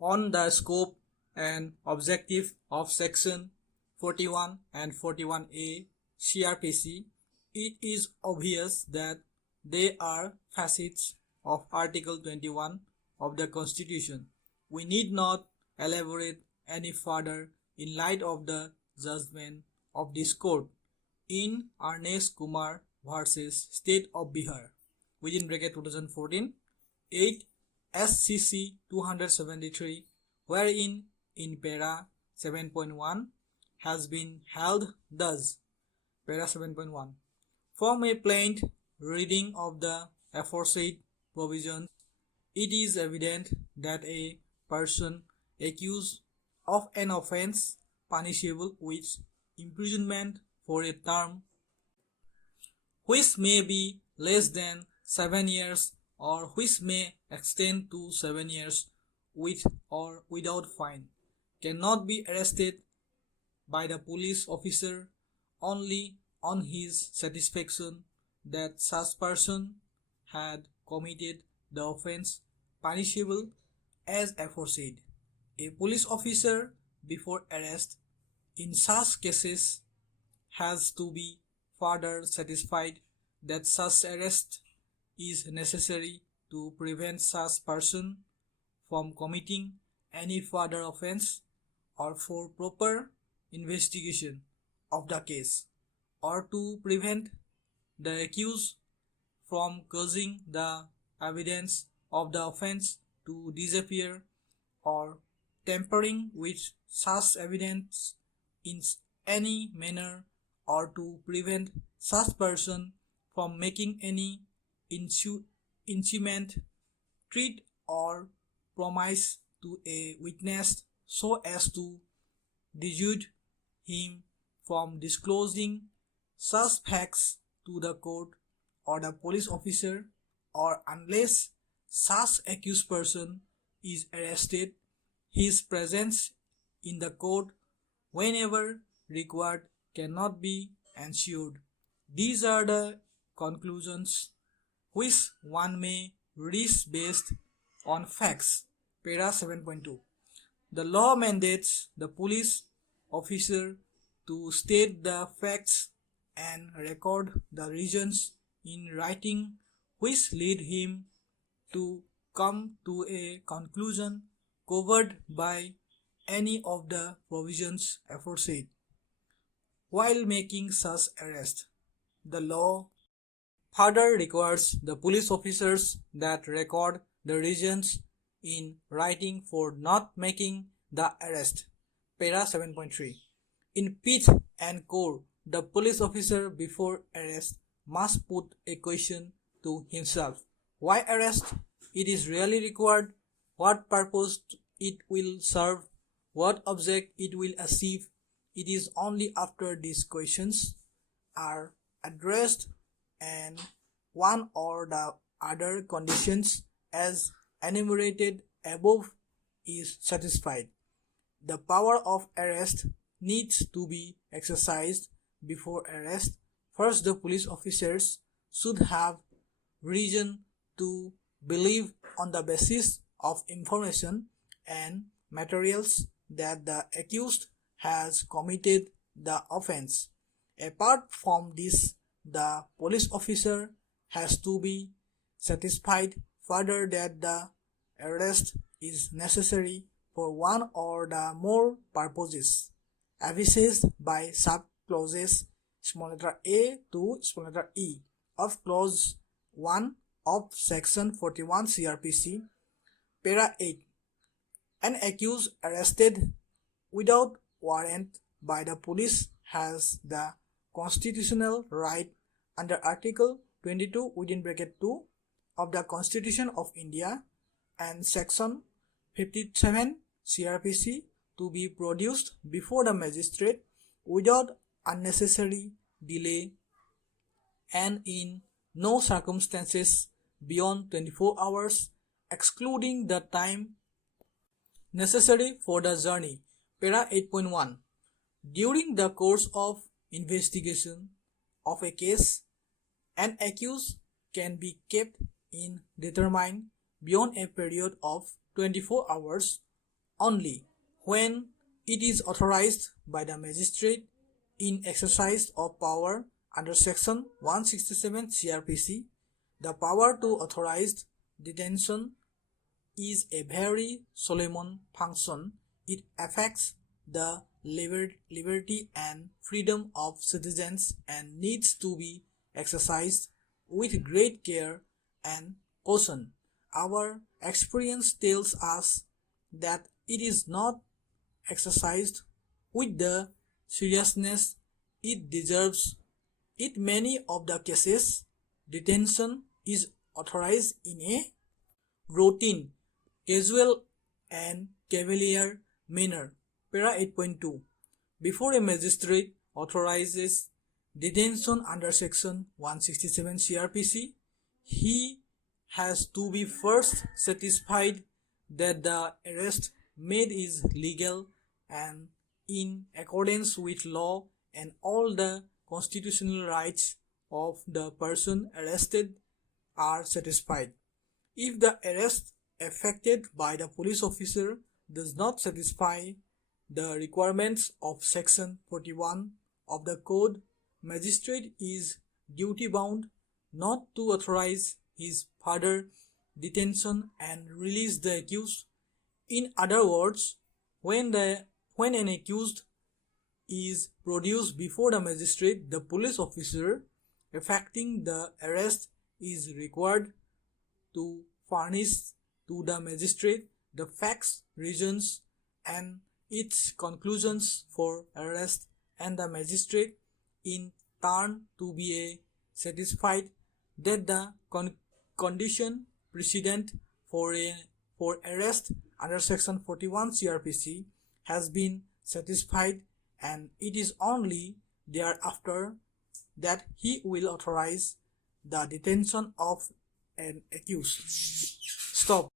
On the scope and objective of Section 41 and 41A CRPC, it is obvious that they are facets of Article 21 of the Constitution. We need not elaborate any further in light of the judgment of this court in Arnesh Kumar versus State of Bihar within bracket 2014 8 SCC 273, wherein in para 7.1 has been held thus. Para 7.1. From a plain reading of the aforesaid provisions, it is evident that a person accused of an offence punishable with imprisonment for a term which may be less than 7 years or which may extend to 7 years with or without fine, cannot be arrested by the police officer only on his satisfaction that such person had committed the offence punishable as aforesaid. A police officer before arrest in such cases has to be further satisfied that such arrest is necessary to prevent such person from committing any further offence or for proper investigation of the case, or to prevent the accused from causing the evidence of the offence to disappear or tampering with such evidence in any manner, or to prevent such person from making any instrument, threat or promise to a witness so as to dissuade him from disclosing such facts to the court or the police officer, or unless such accused person is arrested, his presence in the court whenever required cannot be ensured. These are the conclusions which one may reach based on facts. Para 7.2. The law mandates the police officer to state the facts and record the reasons in writing which lead him to come to a conclusion covered by any of the provisions aforesaid. While making such arrest, the law further requires the police officers that record the reasons in writing for not making the arrest. Para 7.3. In pith and core, the police officer before arrest must put a question to himself. Why arrest? It is really required. What purpose it will serve? What object it will achieve? It is only after these questions are addressed and one or the other conditions as enumerated above is satisfied, the power of arrest needs to be exercised before arrest. First, the police officers should have reason to believe on the basis of information and materials that the accused has committed the offense. Apart from this, the police officer has to be satisfied further that the arrest is necessary for one or the more purposes advised by sub-clauses a to e of clause 1 of section 41 CRPC. Para 8. An accused arrested without warrant by the police has the constitutional right under Article 22 within bracket 2 of the Constitution of India and Section 57 CRPC to be produced before the magistrate without unnecessary delay and in no circumstances beyond 24 hours, excluding the time necessary for the journey. Para 8.1. During the course of investigation of a case, an accused can be kept in determined beyond a period of 24 hours only when it is authorized by the magistrate in exercise of power under section 167 CRPC. The power to authorize detention is a very solemn function. It affects the liberty and freedom of citizens and needs to be exercised with great care and caution. Our experience tells us that it is not exercised with the seriousness it deserves. In many of the cases, detention is authorized in a routine, casual and cavalier manner. Para 8.2. Before a magistrate authorizes detention under section 167 CRPC, he has to be first satisfied that the arrest made is legal and in accordance with law and all the constitutional rights of the person arrested are satisfied. If the arrest effected by the police officer does not satisfy the requirements of section 41 of the code, magistrate is duty-bound not to authorize his further detention and release the accused. In other words, when an accused is produced before the magistrate, the police officer effecting the arrest is required to furnish to the magistrate the facts, reasons, and its conclusions for arrest, and the magistrate in turn to be satisfied that the condition precedent for arrest under section 41 CRPC has been satisfied, and it is only thereafter that he will authorize the detention of an accused. Stop.